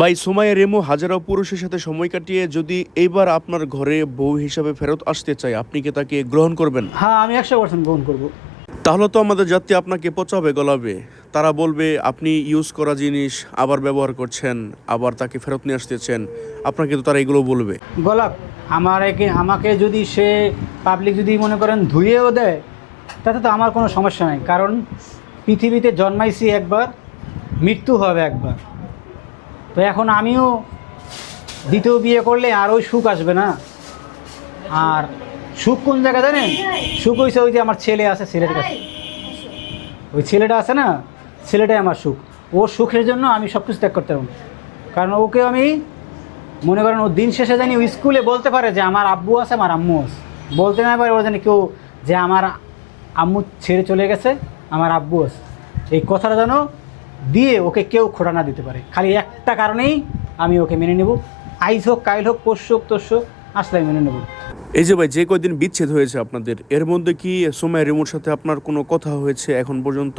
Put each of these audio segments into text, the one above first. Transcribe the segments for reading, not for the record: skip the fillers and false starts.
ভাই সুমাইয়া রেমু হাজারো পুরুষের সাথে সময় কাটিয়ে যদি এইবার আপনার ঘরে বউ হিসাবে ফেরত আসতে চায়, আপনি কি তাকে গ্রহণ করবেন? হ্যাঁ, আমি 100% গ্রহণ করবো। তাহলে তো আমাদের জাতি আপনাকে পচাবে, গলাবে। তারা বলবে আপনি ইউজ করা জিনিস আবার ব্যবহার করছেন, আবার তাকে ফেরত নিয়ে আসতেছেন। আপনাকে তো তারা এগুলো বলবে। গোলাপ, আমাকে যদি সে পাবলিক যদি মনে করেন ধুয়েও দেয়, তাতে তো আমার কোনো সমস্যা নাই। কারণ পৃথিবীতে জন্মাইছি একবার, মৃত্যু হবে একবার। তো এখন আমিও দ্বিতীয় বিয়ে করলে আর ওই সুখ আসবে না। আর সুখ কোন জায়গায় জানেন? সুখ হয়েছে ওই যে আমার ছেলে আছে ছেলের কাছে। ওই ছেলেটা আছে না, ছেলেটাই আমার সুখ। ও সুখের জন্য আমি সব কিছু ত্যাগ করতে পারবো। কারণ ওকে আমি মনে করেন ও দিন শেষে জানি ও স্কুলে বলতে পারে যে আমার আব্বু আছে, আমার আম্মু আছে। বলতে না পারে ও জানি কেউ যে আমার আম্মু ছেড়ে চলে গেছে, আমার আব্বু আছে। এই কথাটা যেন দিয়ে ওকে কেউ খোঁড়া না দিতে পারে। খালি একটা কারণেই আমি ওকে মেনে নেব। আইজ হোক, কাইল হোক, পরশু হোক, তরশু হোক, আসলে আমি মেনে নেব। এই যে ভাই, যে কয়দিন বিচ্ছেদ হয়েছে আপনাদের, এর মধ্যে কি সুমাইয়া রেমুর সাথে আপনার কোনো কথা হয়েছে এখন পর্যন্ত?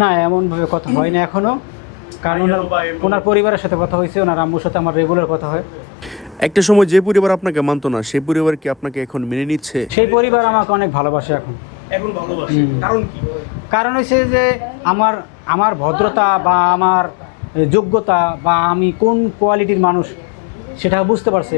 না, এমনভাবে কথা হয় না এখনও। কারণ ওনার পরিবারের সাথে কথা হয়েছে, ওনার আম্মুর সাথে আমার রেগুলার কথা হয়। একটা সময় যে পরিবার আপনাকে মানতো না, সেই পরিবার কি আপনাকে এখন মেনে নিচ্ছে? সেই পরিবার আমাকে অনেক ভালোবাসে এখন। কারণ হচ্ছে যে আমার আমার ভদ্রতা বা আমার যোগ্যতা বা আমি কোন কোয়ালিটির মানুষ সেটা বুঝতে পারছে।